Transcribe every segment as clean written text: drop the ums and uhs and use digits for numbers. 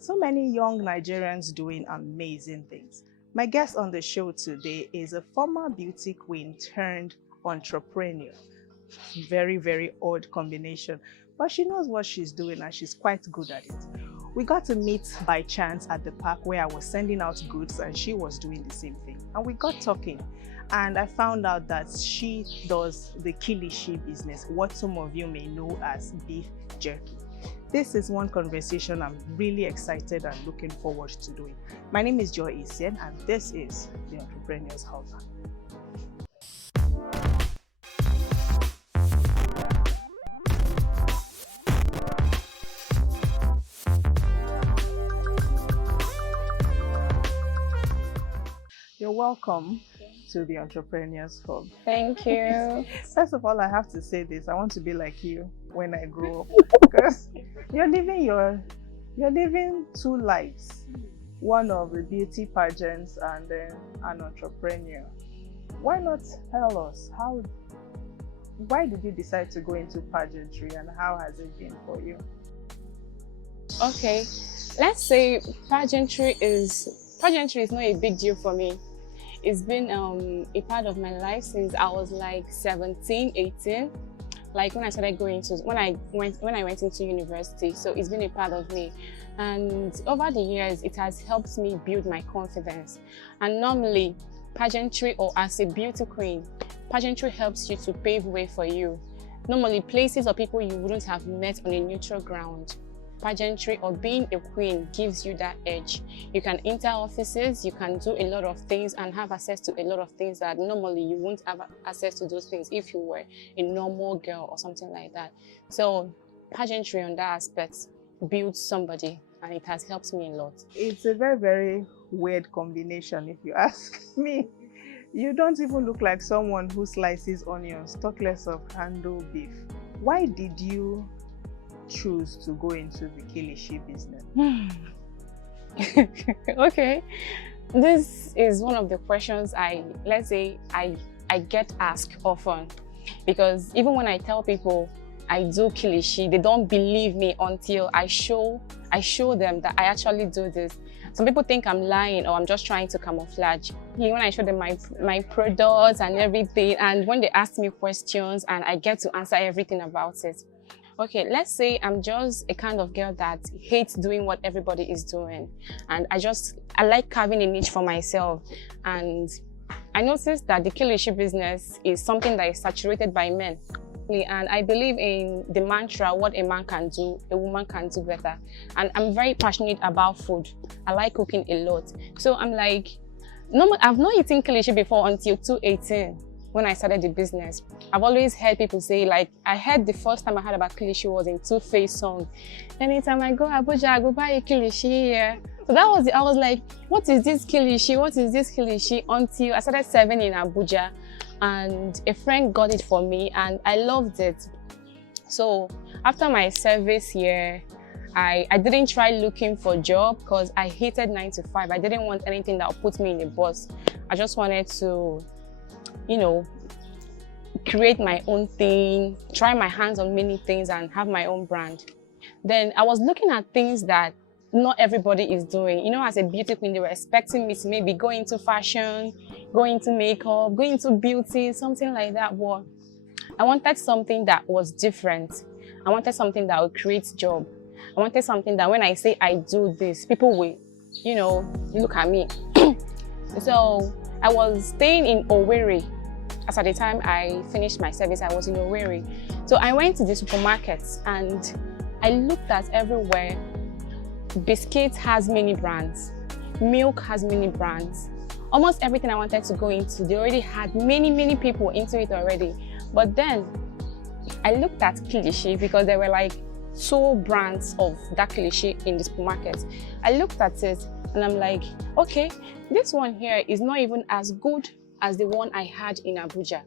So many young Nigerians doing amazing things. My guest on the show today is a former beauty queen turned entrepreneur. Very, very odd combination, but she knows what she's doing and she's quite good at it. We got to meet by chance at the park where I was sending out goods and she was doing the same thing. And we got talking and I found out that she does the Kilishi business, what some of you may know as beef jerky. This is one conversation I'm really excited and looking forward to doing. My name is Joy Isien and this is the Entrepreneur's Hub. You're welcome to the Entrepreneur's Hub. Thank you. First of all, I have to say this. I want to be like you when I grow up because you're living two lives. One of the beauty pageants and then an entrepreneur. Why not tell us why did you decide to go into pageantry and how has it been for you? Okay, let's say pageantry is not a big deal for me. It's been a part of my life since I was like 17, 18. Like when I went into university. So it's been a part of me. And over the years, it has helped me build my confidence. And normally, pageantry or as a beauty queen, pageantry helps you to pave way for you. Normally, places or people you wouldn't have met on a neutral ground. Pageantry or being a queen gives you that edge. You can enter offices, you can do a lot of things and have access to a lot of things that normally you won't have access to those things if you were a normal girl or something like that. So pageantry on that aspect builds somebody and it has helped me a lot. It's a very, very weird combination if you ask me. You don't even look like someone who slices onions, talk less of handle beef. Why did you choose to go into the Kilishi business? Okay, this is one of the questions I get asked often, because even when I tell people I do Kilishi, they don't believe me until I show them that I actually do this. Some people think I'm lying or I'm just trying to camouflage. When I show them my products and everything, and when they ask me questions and I get to answer everything about it. Okay, let's say I'm just a kind of girl that hates doing what everybody is doing. And I like carving a niche for myself. And I noticed that the Kilishi business is something that is saturated by men. And I believe in the mantra, what a man can do, a woman can do better. And I'm very passionate about food. I like cooking a lot. So I'm like, no, I've not eaten Kilishi before until 2018. When I started the business. I've always heard people say, like, I heard the first time I heard about Kilishi was in Two-Face song. Anytime I go Abuja, I go buy a Kilishi here. So that was I was like, what is this Kilishi? What is this Kilishi? Until I started serving in Abuja and a friend got it for me and I loved it. So after my service year, I didn't try looking for a job because I hated 9 to 5. I didn't want anything that would put me in a bus. I just wanted to create my own thing, try my hands on many things and have my own brand. Then I was looking at things that not everybody is doing. As a beauty queen, they were expecting me to maybe go into fashion, go into makeup, go into beauty, something like that. But I wanted something that was different. I wanted something that would create job. I wanted something that when I say I do this, people will, look at me. So I was staying in Owerri. As at the time I finished my service, I was in Owerri. So I went to the supermarkets and I looked at everywhere. Biscuits has many brands. Milk has many brands. Almost everything I wanted to go into, they already had many people into it already. But then I looked at Kilishi because there were like 2 brands of that Kilishi in the supermarket. I looked at it and I'm like, okay, this one here is not even as good as the one I had in Abuja.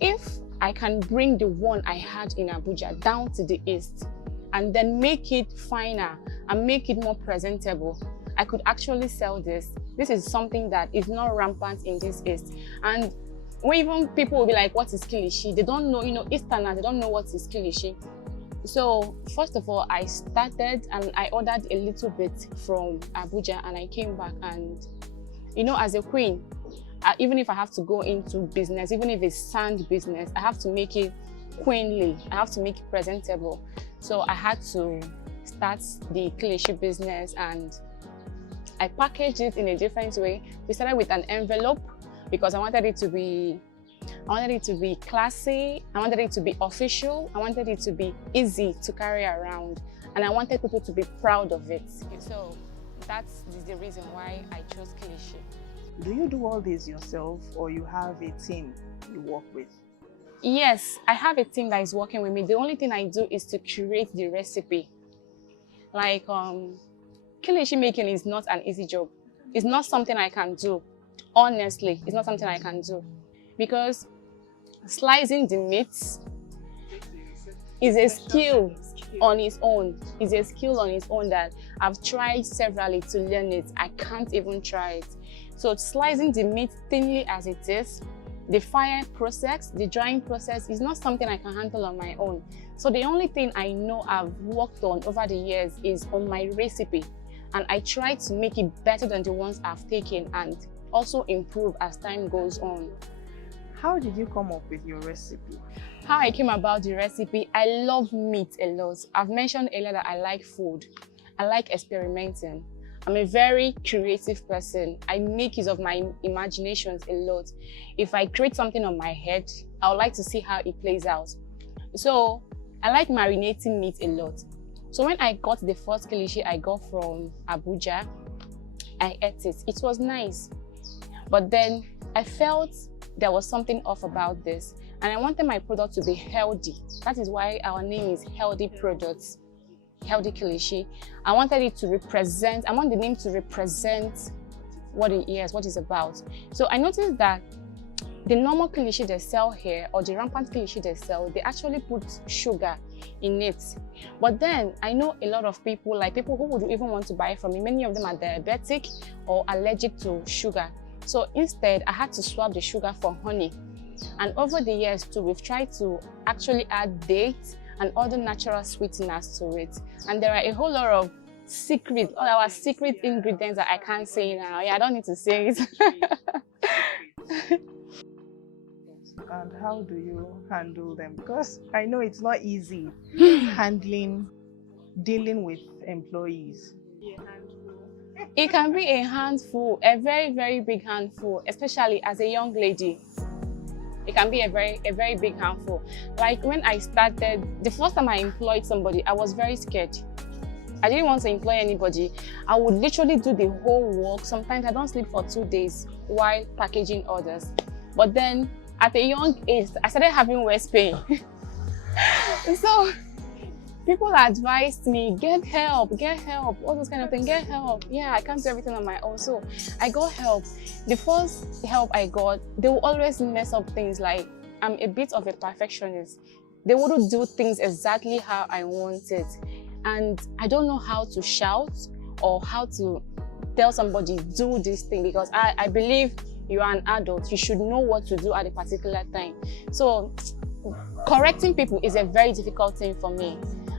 If I can bring the one I had in Abuja down to the east and then make it finer and make it more presentable, I could actually sell this. This is something that is not rampant in this east. And when even people will be like, what is Kilishi? They don't know, Easterners, they don't know what is Kilishi. So first of all, I started and I ordered a little bit from Abuja, and I came back, and you know, as a queen, even if I have to go into business, even if it's sand business, I have to make it queenly. I have to make it presentable. So I had to start the Kilishi business, and I packaged it in a different way. We started with an envelope because I wanted it to be classy, I wanted it to be official, I wanted it to be easy to carry around, and I wanted people to be proud of it. So that's the reason why I chose Kilishi. Do you do all this yourself, or you have a team you work with? Yes, I have a team that is working with me. The only thing I do is to curate the recipe. Like Kilishi making is not an easy job. It's not something I can do. Honestly, it's not something I can do. Because slicing the meat is a skill on its own. It's a skill on its own that I've tried severally to learn it. I can't even try it. So slicing the meat thinly as it is, the fire process, the drying process is not something I can handle on my own. So the only thing I know I've worked on over the years is on my recipe. And I try to make it better than the ones I've taken and also improve as time goes on. How did you come up with your recipe? How I came about the recipe, I love meat a lot. I've mentioned earlier that I like food. I like experimenting. I'm a very creative person. I make use of my imaginations a lot. If I create something on my head, I would like to see how it plays out. So I like marinating meat a lot. So when I got the first Kilishi I got from Abuja, I ate it. It was nice. But then I felt there was something off about this, and I wanted my product to be healthy. That is why our name is Healthy Products, Healthy Kilishi. I wanted it to represent, I want the name to represent what it is, what it's about. So I noticed that the normal Kilishi they sell here, or the rampant Kilishi they sell, they actually put sugar in it. But then I know a lot of people, like people who would even want to buy from me, many of them are diabetic or allergic to sugar. So instead, I had to swap the sugar for honey. And over the years too, we've tried to actually add dates and other natural sweeteners to it. And there are a whole lot of our secret ingredients that I can't say now. Yeah, I don't need to say it. And how do you handle them? Because I know it's not easy dealing with employees. It can be a handful, a very, very big handful, especially as a young lady. It can be a very big handful. Like when I started, the first time I employed somebody, I was very scared. I didn't want to employ anybody. I would literally do the whole work. Sometimes I don't sleep for 2 days while packaging orders. But then at a young age, I started having waist pain. So people advised me, get help, all those kind of things, get help. Yeah, I can't do everything on my own. So I got help. The first help I got, they will always mess up things. Like, I'm a bit of a perfectionist. They wouldn't do things exactly how I want it. And I don't know how to shout or how to tell somebody, do this thing, because I believe you are an adult. You should know what to do at a particular time. So correcting people is a very difficult thing for me.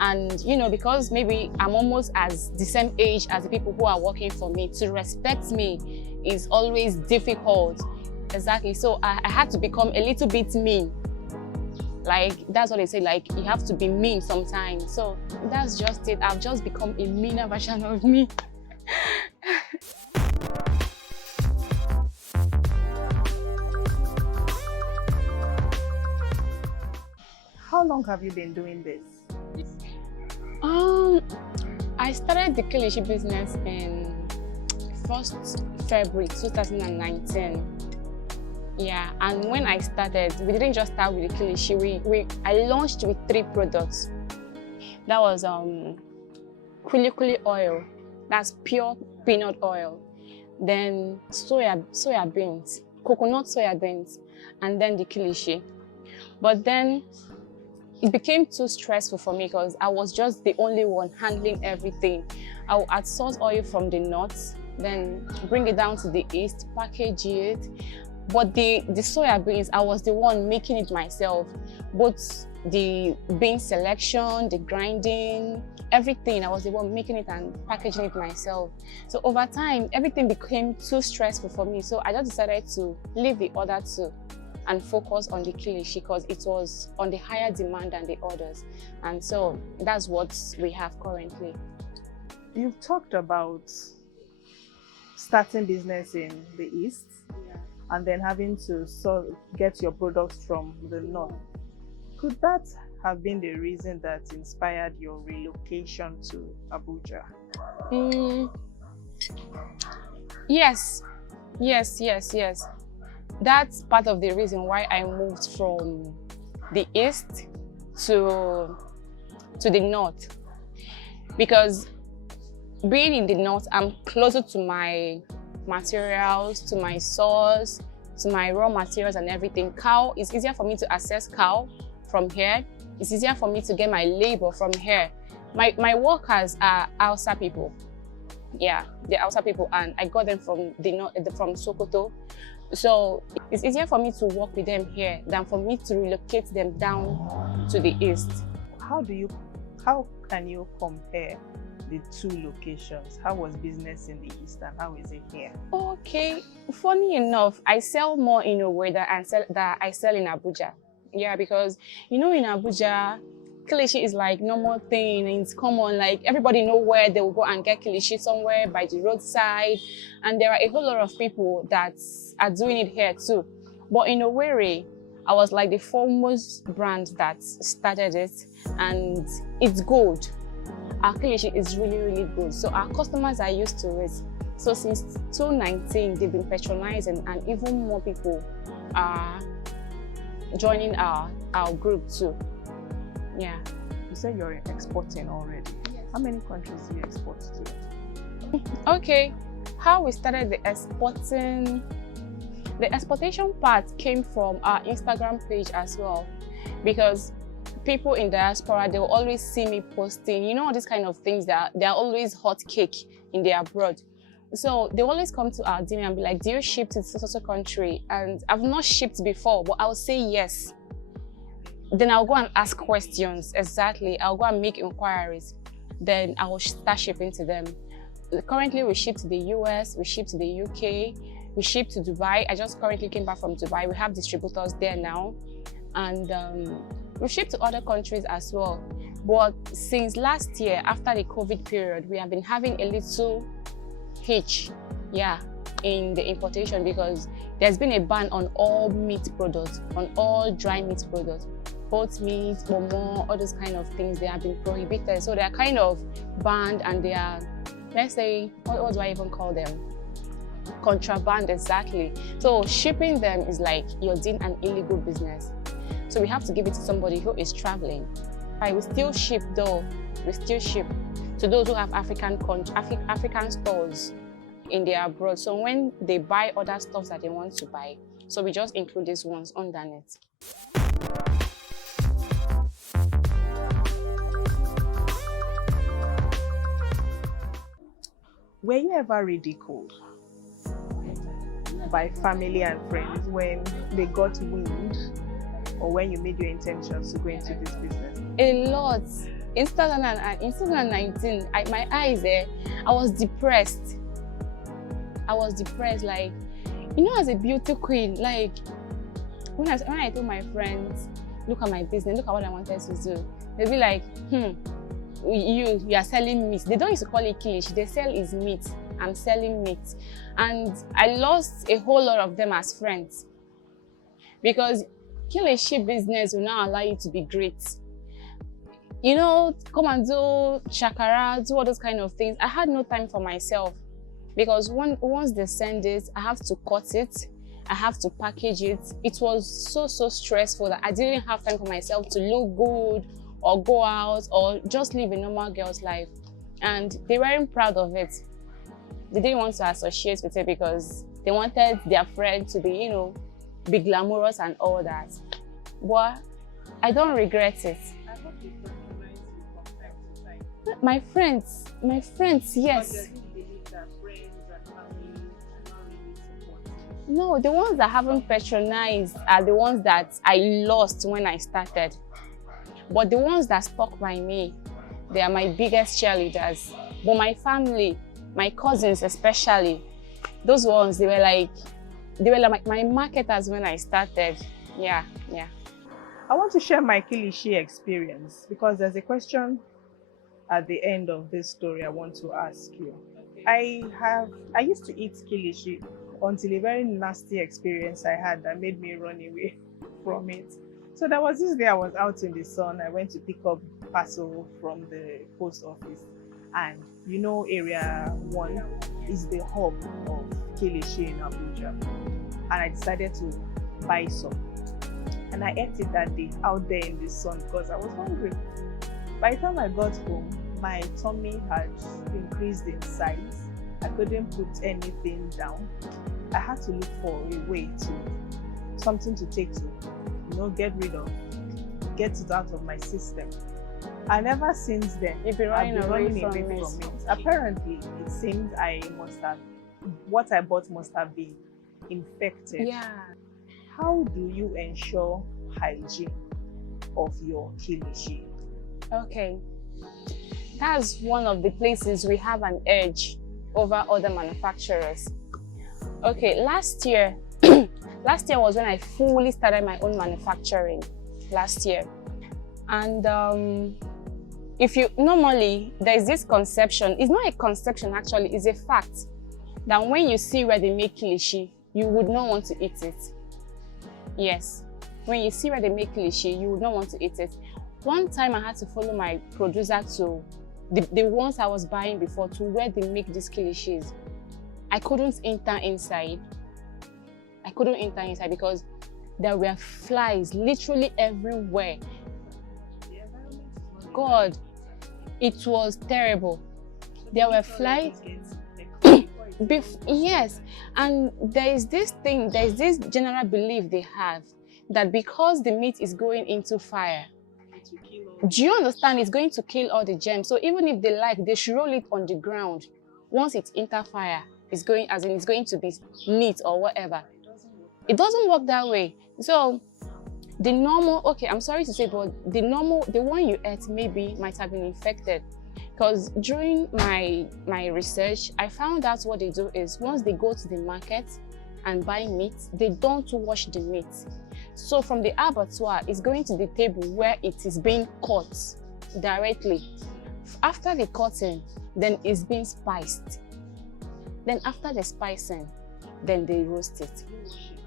And, you know, because maybe I'm almost as the same age as the people who are working for me, to respect me is always difficult. Exactly. So I had to become a little bit mean. Like, that's what they say, like, you have to be mean sometimes. So that's just it. I've just become a meaner version of me. How long have you been doing this? I started the Kilishi business in 1st February 2019. Yeah, and when I started, we didn't just start with the Kilishi. I launched with 3 products. That was Kuli oil, that's pure peanut oil. Then soya beans, coconut soya beans, and then the Kilishi. But then it became too stressful for me because I was just the only one handling everything. I would add salt oil from the north, then bring it down to the east, package it. But the soya beans, I was the one making it myself. But the bean selection, the grinding, everything. I was the one making it and packaging it myself. So over time, everything became too stressful for me. So I just decided to leave the other two and focus on the Kilishi because it was on the higher demand than the others. And so that's what we have currently. You've talked about starting business in the East, and then having to get your products from the North. Could that have been the reason that inspired your relocation to Abuja? Yes. That's part of the reason why I moved from the East to the North. Because being in the North, I'm closer to my materials, to my source, to my raw materials and everything. Cow, it's easier for me to access cow from here. It's easier for me to get my labor from here. My workers are Hausa people. Yeah, they're Hausa people, and I got them from from Sokoto. So it's easier for me to work with them here than for me to relocate them down to the East. How can you compare the two locations? How was business in the East and how is it here? Okay, funny enough, I sell more in Owerri than I sell in Abuja. Yeah, because in Abuja, Kilishi is like normal thing, and it's common. Like everybody know where they will go and get Kilishi somewhere by the roadside, and there are a whole lot of people that are doing it here too. But in Owerri, I was like the foremost brand that started it, and it's good. Our Kilishi is really, really good. So our customers are used to it. So since 2019, they've been patronizing, and even more people are joining our group too. Yeah. You said you're exporting already. Yes. How many countries do you export to? Okay. How we started the exporting, the exportation part came from our Instagram page as well, because people in diaspora, they will always see me posting, all these kind of things that they're always hot cake in the abroad. So they always come to our DM and be like, do you ship to this other country? And I've not shipped before, but I'll say yes. Then I'll go and ask questions. Exactly. I'll go and make inquiries. Then I will start shipping to them. Currently, we ship to the US, we ship to the UK, we ship to Dubai. I just currently came back from Dubai. We have distributors there now. And we ship to other countries as well. But since last year, after the COVID period, we have been having a little hitch, in the importation, because there's been a ban on all meat products, on all dry meat products. Both meat, momo, all those kind of things, they have been prohibited. So they are kind of banned, and they are, let's say, what do I even call them? Contraband, exactly. So shipping them is like you're doing an illegal business. So we have to give it to somebody who is traveling. We still ship though. We still ship to those who have African stores in their abroad. So when they buy other stuff that they want to buy, so we just include these ones underneath. Were you ever ridiculed by family and friends when they got wind, or when you made your intentions to go into this business? A lot. In 2019, my eyes there, I was depressed. Like, as a beauty queen, like, when I told my friends, look at my business, look at what I wanted to do, they'll be like, you are selling meat. They don't used to call it Kilishi, they sell is meat. I'm selling meat. And I lost a whole lot of them as friends, because Kilishi business will not allow you to be great. Come and do shakara, do all those kind of things. I had no time for myself, because once they send it, I have to cut it, I have to package it. It was so stressful that I didn't have time for myself to look good or go out or just live a normal girl's life. And they weren't proud of it. They didn't want to associate with it because they wanted their friend to be, be glamorous and all that. But I don't regret it. I hope they patronize you from time to time. My friends, yes. But does it believe that friends and family are not really supportive? No, the ones that haven't patronized are the ones that I lost when I started. But the ones that stuck by me, they are my biggest cheerleaders. But my family, my cousins especially, those ones, they were like my marketers when I started. Yeah. I want to share my Kilishi experience because there's a question at the end of this story I want to ask you. I used to eat Kilishi until a very nasty experience I had that made me run away from it. So there was this day I was out in the sun. I went to pick up parcel from the post office, and you know, area 1 is the hub of Kilishi in Abuja, and I decided to buy some, and I ate it that day out there in the sun because I was hungry. By the time I got home, my tummy had increased in size. I couldn't put anything down. I had to look for a way to, something to take to, get rid of, get it out of my system. And ever since then, You've been running away from it. Apparently, it seems what I bought must have been infected. Yeah. How do you ensure hygiene of your Kilishi? Okay. That's one of the places we have an edge over other manufacturers. Okay, last year was when I fully started my own manufacturing last year. And normally there's this conception, it's not a conception actually, it's a fact, that when you see where they make Kilishi, you would not want to eat it. Yes, when you see where they make Kilishi, you would not want to eat it. One time I had to follow my producer to the ones I was buying before to where they make these Kilishis. I couldn't enter inside. Because there were flies literally everywhere. God, it was terrible. There were flies. Yes, and there's this general belief they have that because the meat is going into fire, do you understand, it's going to kill all the germs. So even if they should roll it on the ground. Once it's into fire, it's going to be neat or whatever. It doesn't work that way. So the normal, okay, I'm sorry to say, but the one you ate maybe might have been infected. Because during my research, I found out what they do is once they go to the market and buy meat, they don't wash the meat. So from the abattoir, it's going to the table where it is being cut directly. After the cutting, then it's being spiced. Then after the spicing, then they roast it.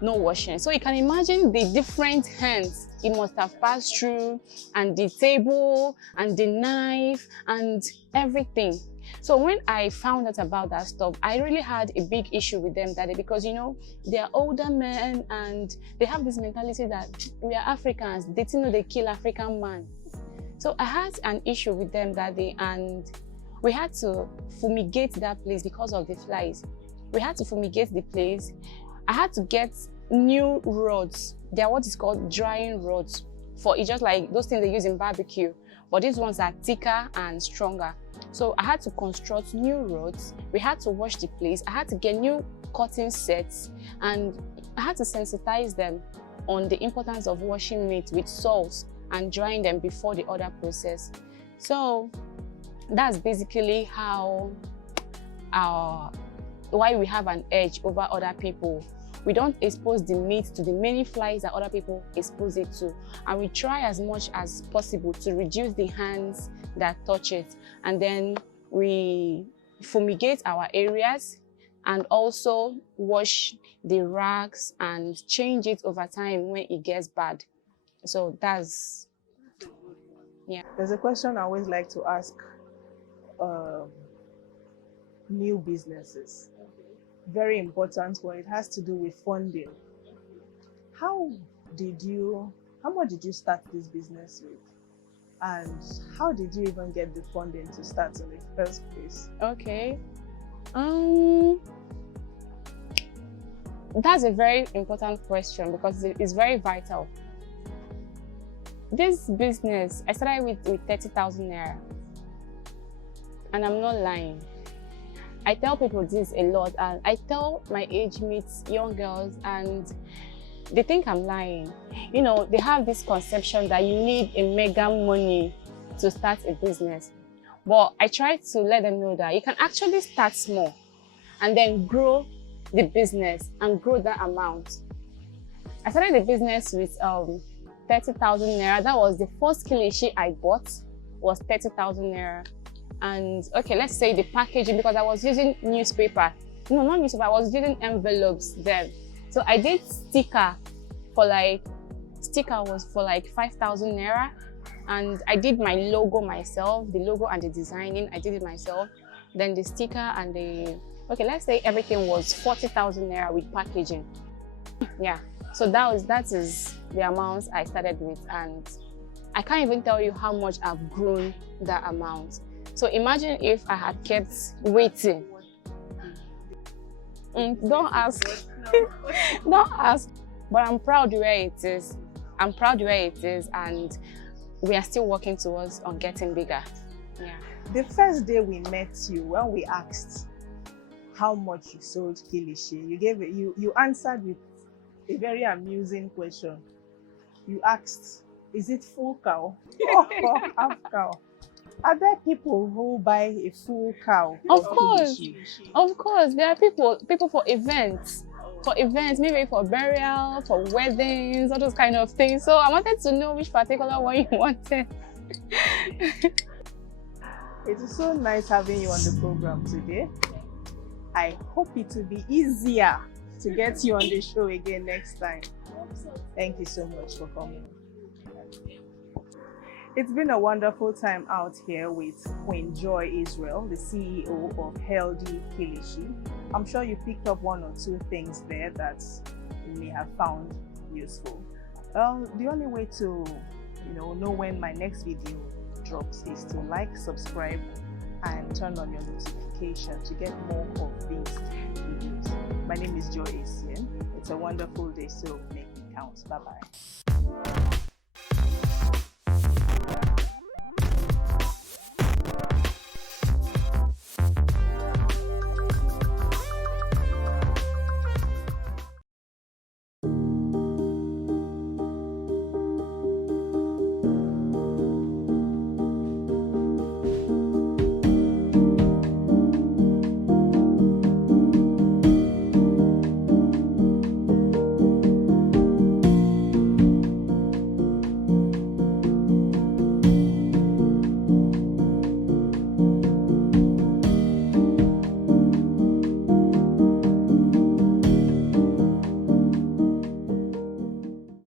No washing. So you can imagine the different hands it must have passed through, and the table, and the knife, and everything. So when I found out about that stuff, I really had a big issue with them that day because, they are older men and they have this mentality that we are Africans. They think they kill African man. So I had an issue with them that day, and we had to fumigate that place because of the flies. We had to fumigate the place. I had to get new rods. They are what is called drying rods. It's just like those things they use in barbecue, but these ones are thicker and stronger. So I had to construct new rods. We had to wash the place. I had to get new cutting sets, and I had to sensitize them on the importance of washing meat with salts and drying them before the other process. So that's basically how why we have an edge over other people. We don't expose the meat to the many flies that other people expose it to. And we try as much as possible to reduce the hands that touch it. And then we fumigate our areas and also wash the rags and change it over time when it gets bad. So that's, yeah. There's a question I always like to ask new businesses. Very important when it has to do with funding. How much did you start this business with? And how did you even get the funding to start in the first place? Okay. That's a very important question because it's very vital. This business, I started with 30,000 naira. And I'm not lying. I tell people this a lot, and I tell my age mates, young girls, and they think I'm lying. You know, they have this conception that you need a mega money to start a business. But I try to let them know that you can actually start small and then grow the business and grow that amount. I started the business with 30,000 naira. That was the first Kilishi I bought, was 30,000 naira. And okay, let's say the packaging, because I was using newspaper. No, not newspaper, I was using envelopes then. So I did sticker was for like 5,000 naira. And I did my logo myself, the logo and the designing, I did it myself. Then the sticker and okay, let's say everything was 40,000 naira with packaging. Yeah, so that is the amount I started with, and I can't even tell you how much I've grown that amount. So imagine if I had kept waiting. Don't ask. Don't ask. But I'm proud where it is. I'm proud where it is, and we are still working towards on getting bigger. Yeah. The first day we met you, when we asked how much you sold Kilishi, you answered with a very amusing question. You asked, is it full cow or half cow? Are there people who buy a full cow? Of course, of course. There are people for events, maybe for burial, for weddings, all those kind of things. So I wanted to know which particular one you wanted. It is so nice having you on the program today. I hope it will be easier to get you on the show again next time. Thank you so much for coming. It's been a wonderful time out here with Queen Joy Israel, the CEO of Healthy Kilishi. I'm sure you picked up one or two things there that you may have found useful. Well, the only way to know when my next video drops is to like, subscribe, and turn on your notification to get more of these videos. My name is Joy Isian. It's a wonderful day, so make it count. Bye-bye.